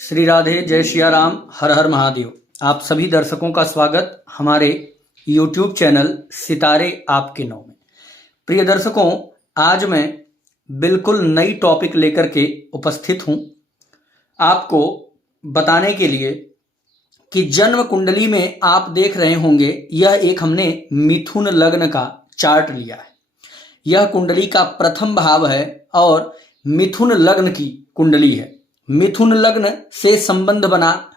श्री राधे, जय श्रिया राम, हर हर महादेव। आप सभी दर्शकों का स्वागत हमारे YouTube चैनल सितारे आपके नाम में। प्रिय दर्शकों, आज मैं बिल्कुल नई टॉपिक लेकर के उपस्थित हूं आपको बताने के लिए कि जन्म कुंडली में आप देख रहे होंगे, यह एक हमने मिथुन लग्न का चार्ट लिया है। यह कुंडली का प्रथम भाव है और मिथुन लग्न की कुंडली है। मिथुन लग्न से संबंध बना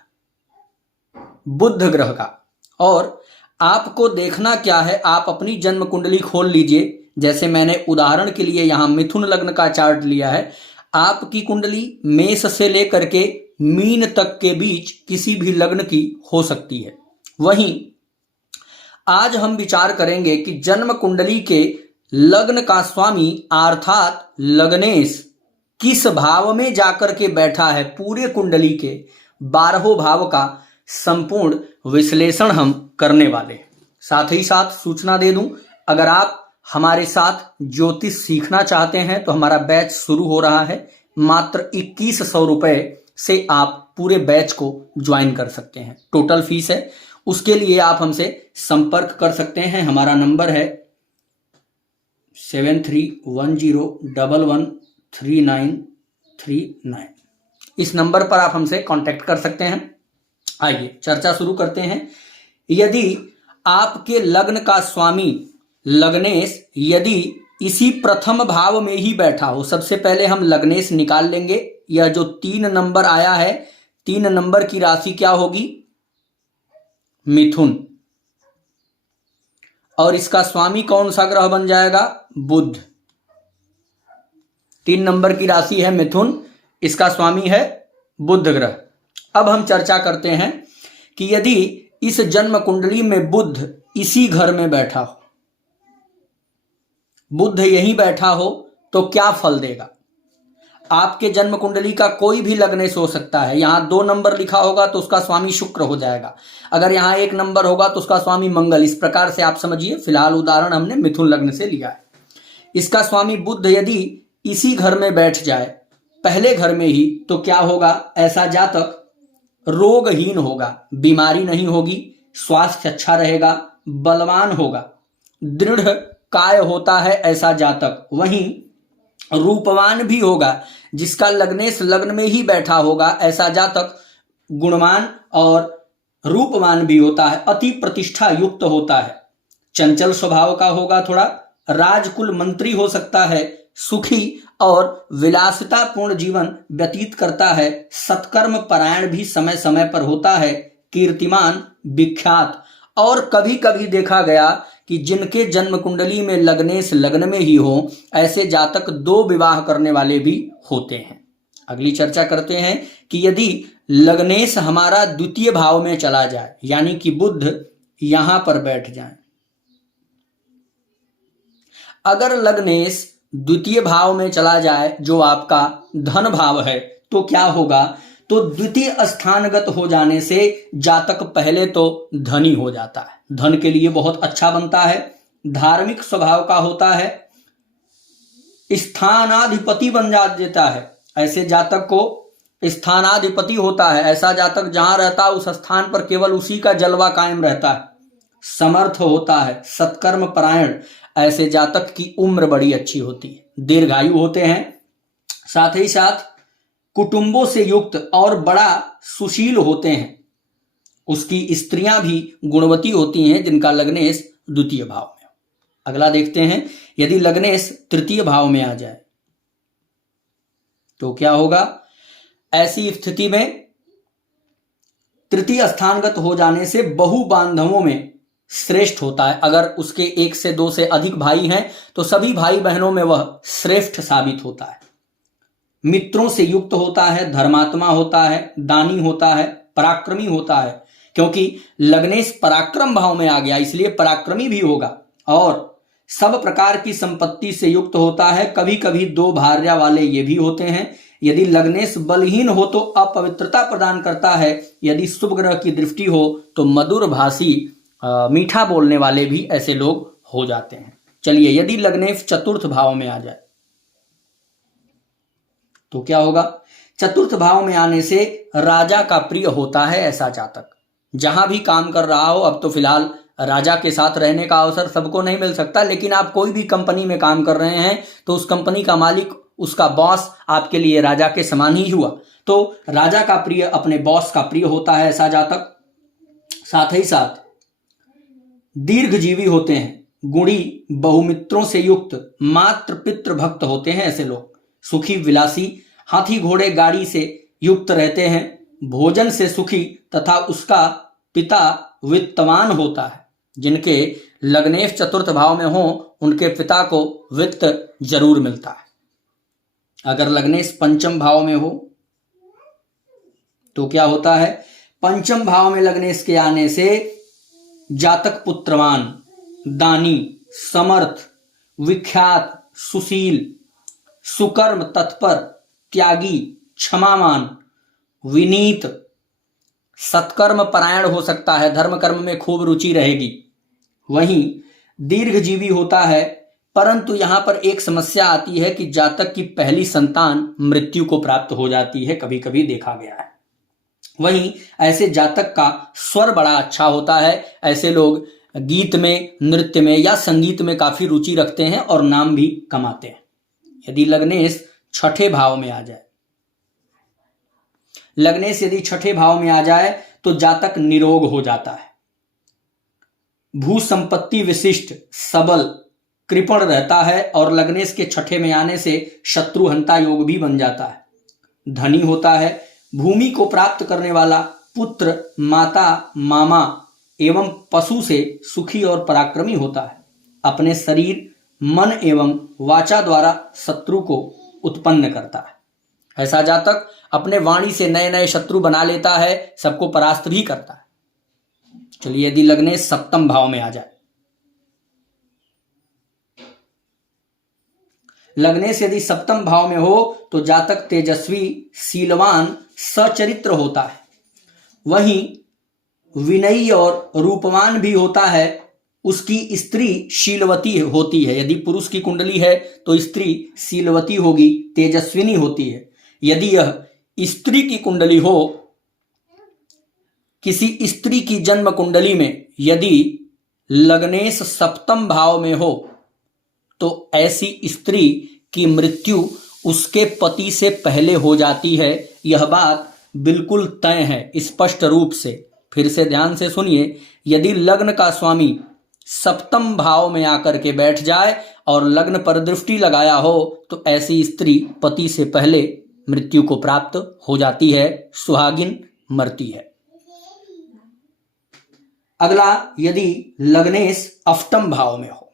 बुध ग्रह का। और आपको देखना क्या है, आप अपनी जन्म कुंडली खोल लीजिए। जैसे मैंने उदाहरण के लिए यहां मिथुन लग्न का चार्ट लिया है। आपकी कुंडली मेष से लेकर के मीन तक के बीच किसी भी लग्न की हो सकती है। वहीं आज हम विचार करेंगे कि जन्म कुंडली के लग्न का स्वामी अर्थात लग्नेश किस भाव में जाकर के बैठा है। पूरे कुंडली के 12 भाव का संपूर्ण विश्लेषण हम करने वाले हैं। साथ ही साथ सूचना दे दूं, अगर आप हमारे साथ ज्योतिष सीखना चाहते हैं तो हमारा बैच शुरू हो रहा है। मात्र 2100 रुपए से आप पूरे बैच को ज्वाइन कर सकते हैं। टोटल फीस है। उसके लिए आप हमसे संपर्क कर सकते हैं। हमारा नंबर है 7310113939। इस नंबर पर आप हमसे कांटेक्ट कर सकते हैं। आइए चर्चा शुरू करते हैं। यदि आपके लग्न का स्वामी लग्नेश यदि इसी प्रथम भाव में ही बैठा हो, सबसे पहले हम लग्नेश निकाल लेंगे। यह जो 3 नंबर आया है, 3 नंबर की राशि क्या होगी? मिथुन। और इसका स्वामी कौन सा ग्रह बन जाएगा? बुध। 3 नंबर की राशि है मिथुन, इसका स्वामी है बुध ग्रह। अब हम चर्चा करते हैं कि यदि इस जन्म कुंडली में बुध इसी घर में बैठा हो, बुध यहीं बैठा हो, तो क्या फल देगा? आपके जन्म कुंडली का कोई भी लग्नेश हो सकता है। यहां 2 नंबर लिखा होगा तो उसका स्वामी शुक्र हो जाएगा। अगर यहां 1 नंबर होगा तो उसका स्वामी मंगल। इस प्रकार से आप समझिए। फिलहाल उदाहरण हमने मिथुन लग्न से लिया है। इसका स्वामी बुध यदि इसी घर में बैठ जाए, पहले घर में ही, तो क्या होगा? ऐसा जातक रोगहीन होगा, बीमारी नहीं होगी, स्वास्थ्य अच्छा रहेगा, बलवान होगा, दृढ़ काय होता है ऐसा जातक। वहीं रूपवान भी होगा। जिसका लग्नेश लग्न में ही बैठा होगा, ऐसा जातक गुणवान और रूपवान भी होता है, अति प्रतिष्ठा युक्त होता है, चंचल स्वभाव का होगा, थोड़ा राजकुल मंत्री हो सकता है, सुखी और विलासितापूर्ण जीवन व्यतीत करता है, सत्कर्म परायण भी समय समय पर होता है, कीर्तिमान, विख्यात। और कभी कभी देखा गया कि जिनके जन्म कुंडली में लग्नेश लग्न में ही हो, ऐसे जातक 2 विवाह करने वाले भी होते हैं। अगली चर्चा करते हैं कि यदि लग्नेश हमारा द्वितीय भाव में चला जाए, यानी कि बुध यहां पर बैठ जाए। अगर लग्नेश द्वितीय भाव में चला जाए, जो आपका धन भाव है, तो क्या होगा? तो द्वितीय स्थानगत हो जाने से जातक पहले तो धनी हो जाता है, धन के लिए बहुत अच्छा बनता है, धार्मिक स्वभाव का होता है, स्थानाधिपति बन जाता है। ऐसे जातक को स्थानाधिपति होता है। ऐसा जातक जहां रहता है उस स्थान पर केवल उसी का जलवा कायम रहता है, समर्थ होता है, सत्कर्म परायण। ऐसे जातक की उम्र बड़ी अच्छी होती है, दीर्घायु होते हैं, साथ ही साथ कुटुंबों से युक्त और बड़ा सुशील होते हैं। उसकी स्त्रियां भी गुणवती होती हैं जिनका लग्नेश द्वितीय भाव में। अगला देखते हैं, यदि लग्नेश तृतीय भाव में आ जाए तो क्या होगा? ऐसी स्थिति में तृतीय स्थानगत हो जाने से बहु बांधवों में श्रेष्ठ होता है। अगर उसके 1 से 2 से अधिक भाई हैं तो सभी भाई बहनों में वह श्रेष्ठ साबित होता है। मित्रों से युक्त होता है, धर्मात्मा होता है, दानी होता है, पराक्रमी होता है। क्योंकि लग्नेश पराक्रम भाव में आ गया, इसलिए पराक्रमी भी होगा और सब प्रकार की संपत्ति से युक्त होता है। कभी कभी 2 भार्या वाले ये भी होते हैं। यदि लग्नेश बलहीन हो तो अपवित्रता प्रदान करता है। यदि शुभ ग्रह की दृष्टि हो तो मधुर भाषी, मीठा बोलने वाले भी ऐसे लोग हो जाते हैं। चलिए, यदि लग्नेश चतुर्थ भाव में आ जाए तो क्या होगा? चतुर्थ भाव में आने से राजा का प्रिय होता है ऐसा जातक। जहां भी काम कर रहा हो, अब तो फिलहाल राजा के साथ रहने का अवसर सबको नहीं मिल सकता, लेकिन आप कोई भी कंपनी में काम कर रहे हैं तो उस कंपनी का मालिक, उसका बॉस आपके लिए राजा के समान ही हुआ। तो राजा का प्रिय अपने बॉस का प्रिय होता है ऐसा जातक। साथ ही साथ दीर्घजीवी होते हैं, गुणी, बहुमित्रों से युक्त, मातृ पितृ भक्त होते हैं ऐसे लोग। सुखी, विलासी, हाथी घोड़े गाड़ी से युक्त रहते हैं, भोजन से सुखी तथा उसका पिता वित्तवान होता है। जिनके लग्नेश चतुर्थ भाव में हो उनके पिता को वित्त जरूर मिलता है। अगर लग्नेश पंचम भाव में हो तो क्या होता है? पंचम भाव में लग्नेश के आने से जातक पुत्रवान, दानी, समर्थ, विख्यात, सुशील, सुकर्म तत्पर, त्यागी, क्षमावान, विनीत, सत्कर्म परायण हो सकता है, धर्म कर्म में खूब रुचि रहेगी। वहीं दीर्घजीवी होता है, परंतु यहां पर एक समस्या आती है कि जातक की पहली संतान मृत्यु को प्राप्त हो जाती है, कभी कभी देखा गया है। वहीं ऐसे जातक का स्वर बड़ा अच्छा होता है। ऐसे लोग गीत में, नृत्य में या संगीत में काफी रुचि रखते हैं और नाम भी कमाते हैं। यदि लग्नेश छठे भाव में आ जाए, लग्नेश यदि छठे भाव में आ जाए तो जातक निरोग हो जाता है, भू संपत्ति विशिष्ट, सबल, कृपण रहता है और लग्नेश के छठे में आने से शत्रुहंता योग भी बन जाता है। धनी होता है, भूमि को प्राप्त करने वाला, पुत्र, माता, मामा एवं पशु से सुखी और पराक्रमी होता है। अपने शरीर, मन एवं वाचा द्वारा शत्रु को उत्पन्न करता है। ऐसा जातक अपने वाणी से नए नए शत्रु बना लेता है, सबको परास्त भी करता है। चलिए, यदि लग्नेश सप्तम भाव में आ जाए, लग्नेश यदि सप्तम भाव में हो तो जातक तेजस्वी, शीलवान, सचरित्र होता है। वहीं विनयी और रूपवान भी होता है। उसकी स्त्री शीलवती होती है। यदि पुरुष की कुंडली है तो स्त्री शीलवती होगी, तेजस्विनी होती है। यदि यह स्त्री की कुंडली हो, किसी स्त्री की जन्म कुंडली में यदि लग्नेश सप्तम भाव में हो तो ऐसी स्त्री की मृत्यु उसके पति से पहले हो जाती है। यह बात बिल्कुल तय है, स्पष्ट रूप से। फिर से ध्यान से सुनिए, यदि लग्न का स्वामी सप्तम भाव में आकर के बैठ जाए और लग्न पर दृष्टि लगाया हो तो ऐसी स्त्री पति से पहले मृत्यु को प्राप्त हो जाती है, सुहागिन मरती है। अगला, यदि लग्नेश अष्टम भाव में हो,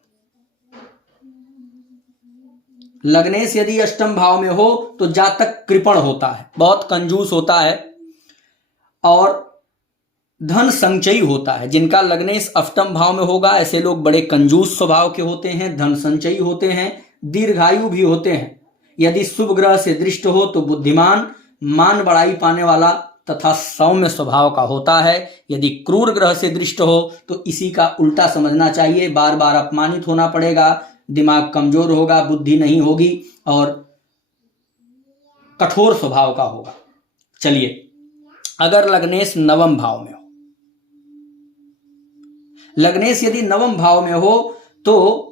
लग्नेश यदि अष्टम भाव में हो तो जातक कृपण होता है, बहुत कंजूस होता है और धन संचयी होता है। जिनका लग्नेश अष्टम भाव में होगा ऐसे लोग बड़े कंजूस स्वभाव के होते हैं, धन संचयी होते हैं, दीर्घायु भी होते हैं। यदि शुभ ग्रह से दृष्ट हो तो बुद्धिमान, मान बढ़ाई पाने वाला तथा सौम्य स्वभाव का होता है। यदि क्रूर ग्रह से दृष्ट हो तो इसी का उल्टा समझना चाहिए, बार बार अपमानित होना पड़ेगा, दिमाग कमजोर होगा, बुद्धि नहीं होगी और कठोर स्वभाव का होगा। चलिए, अगर लग्नेश नवम भाव में हो, लग्नेश यदि नवम भाव में हो तो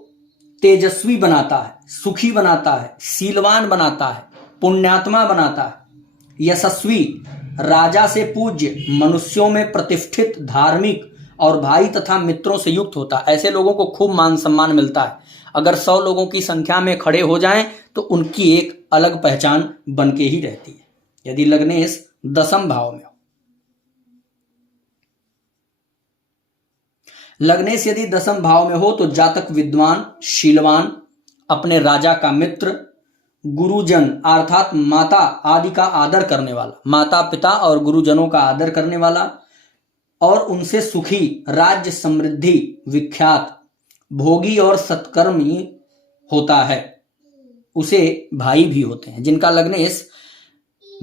तेजस्वी बनाता है, सुखी बनाता है, शीलवान बनाता है, पुण्यात्मा बनाता है, यशस्वी, राजा से पूज्य, मनुष्यों में प्रतिष्ठित, धार्मिक और भाई तथा मित्रों से युक्त होता है। ऐसे लोगों को खूब मान सम्मान मिलता है। अगर 100 लोगों की संख्या में खड़े हो जाएं तो उनकी एक अलग पहचान बन के ही रहती है। यदि लग्नेश दसम भाव में हो, लग्नेश यदि दसम भाव में हो तो जातक विद्वान, शीलवान, अपने राजा का मित्र, गुरुजन अर्थात माता आदि का आदर करने वाला, माता पिता और गुरुजनों का आदर करने वाला और उनसे सुखी, राज्य समृद्धि, विख्यात, भोगी और सत्कर्मी होता है। उसे भाई भी होते हैं। जिनका लग्नेश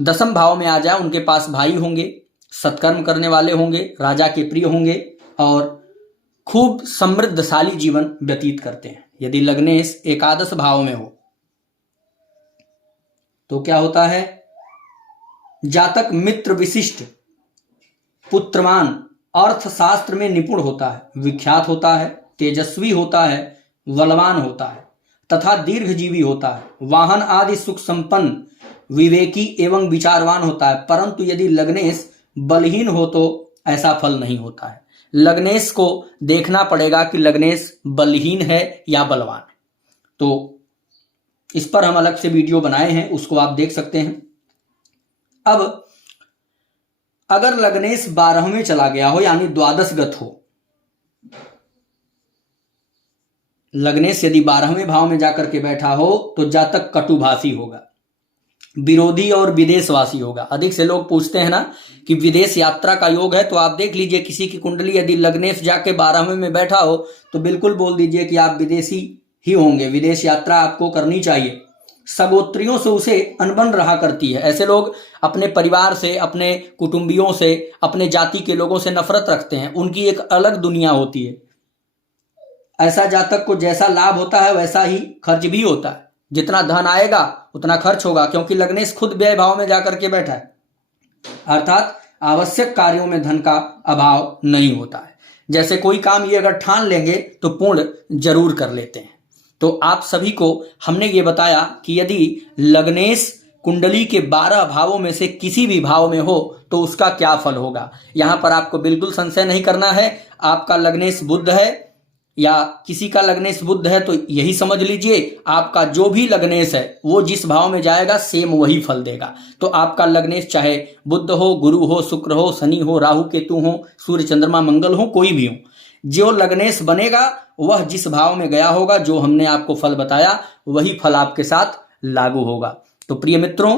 दसम भाव में आ जाए उनके पास भाई होंगे, सत्कर्म करने वाले होंगे, राजा के प्रिय होंगे और खूब समृद्धशाली जीवन व्यतीत करते हैं। यदि लग्नेश एकादश भाव में हो तो क्या होता है? जातक मित्र विशिष्ट, पुत्रवान, अर्थशास्त्र में निपुण होता है, विख्यात होता है, तेजस्वी होता है, बलवान होता है तथा दीर्घजीवी होता है, वाहन आदि सुख संपन्न, विवेकी एवं विचारवान होता है। परंतु यदि लग्नेश बलहीन हो तो ऐसा फल नहीं होता है। लग्नेश को देखना पड़ेगा कि लग्नेश बलहीन है या बलवान है। तो इस पर हम अलग से वीडियो बनाए हैं, उसको आप देख सकते हैं। अब अगर लग्नेश 12वें चला गया हो यानी द्वादशगत हो, लग्नेश यदि 12वें भाव में जाकर के बैठा हो तो जातक कटुभाषी होगा, विरोधी और विदेशवासी होगा। अधिक से लोग पूछते हैं ना कि विदेश यात्रा का योग है, तो आप देख लीजिए किसी की कुंडली यदि लग्नेश जाके 12वें में बैठा हो तो बिल्कुल बोल दीजिए कि आप विदेशी ही होंगे, विदेश यात्रा आपको करनी चाहिए। सगोत्रियों से उसे अनबन रहा करती है। ऐसे लोग अपने परिवार से, अपने कुटुंबियों से, अपने जाति के लोगों से नफरत रखते हैं, उनकी एक अलग दुनिया होती है। ऐसा जातक को जैसा लाभ होता है वैसा ही खर्च भी होता है, जितना धन आएगा उतना खर्च होगा, क्योंकि लग्नेश खुद व्यय भाव में जाकर के बैठा है, अर्थात आवश्यक कार्यों में धन का अभाव नहीं होता है। जैसे कोई काम ये अगर ठान लेंगे तो पूर्ण जरूर कर लेते हैं। तो आप सभी को हमने ये बताया कि यदि लग्नेश कुंडली के 12 भावों में से किसी भी भाव में हो तो उसका क्या फल होगा। यहां पर आपको बिल्कुल संशय नहीं करना है। आपका लग्नेश बुध है या किसी का लग्नेश बुध है तो यही समझ लीजिए आपका जो भी लग्नेश है वो जिस भाव में जाएगा सेम वही फल देगा। तो आपका लग्नेश चाहे बुध हो, गुरु हो, शुक्र हो, शनि हो, राहु केतु हो, सूर्य चंद्रमा मंगल हो, कोई भी हो, जो लग्नेश बनेगा वह जिस भाव में गया होगा, जो हमने आपको फल बताया वही फल आपके साथ लागू होगा। तो प्रिय मित्रों,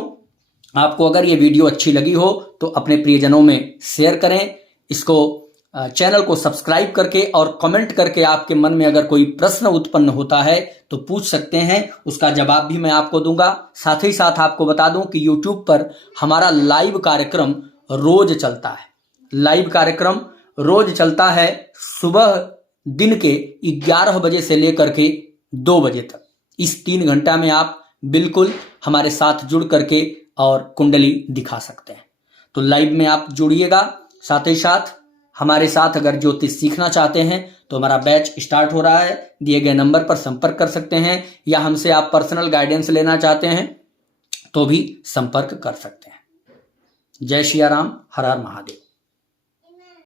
आपको अगर ये वीडियो अच्छी लगी हो तो अपने प्रियजनों में शेयर करें, इसको चैनल को सब्सक्राइब करके और कमेंट करके आपके मन में अगर कोई प्रश्न उत्पन्न होता है तो पूछ सकते हैं, उसका जवाब भी मैं आपको दूंगा। साथ ही साथ आपको बता दूं कि YouTube पर हमारा लाइव कार्यक्रम रोज चलता है। लाइव कार्यक्रम रोज चलता है सुबह दिन के 11 बजे से लेकर के 2 बजे तक। इस 3 घंटा में आप बिल्कुल हमारे साथ जुड़ करके और कुंडली दिखा सकते हैं। तो लाइव में आप जुड़िएगा। साथ ही साथ हमारे साथ अगर ज्योतिष सीखना चाहते हैं तो हमारा बैच स्टार्ट हो रहा है, दिए गए नंबर पर संपर्क कर सकते हैं, या हमसे आप पर्सनल गाइडेंस लेना चाहते हैं तो भी संपर्क कर सकते हैं। जय श्री राम, हर हर महादेव।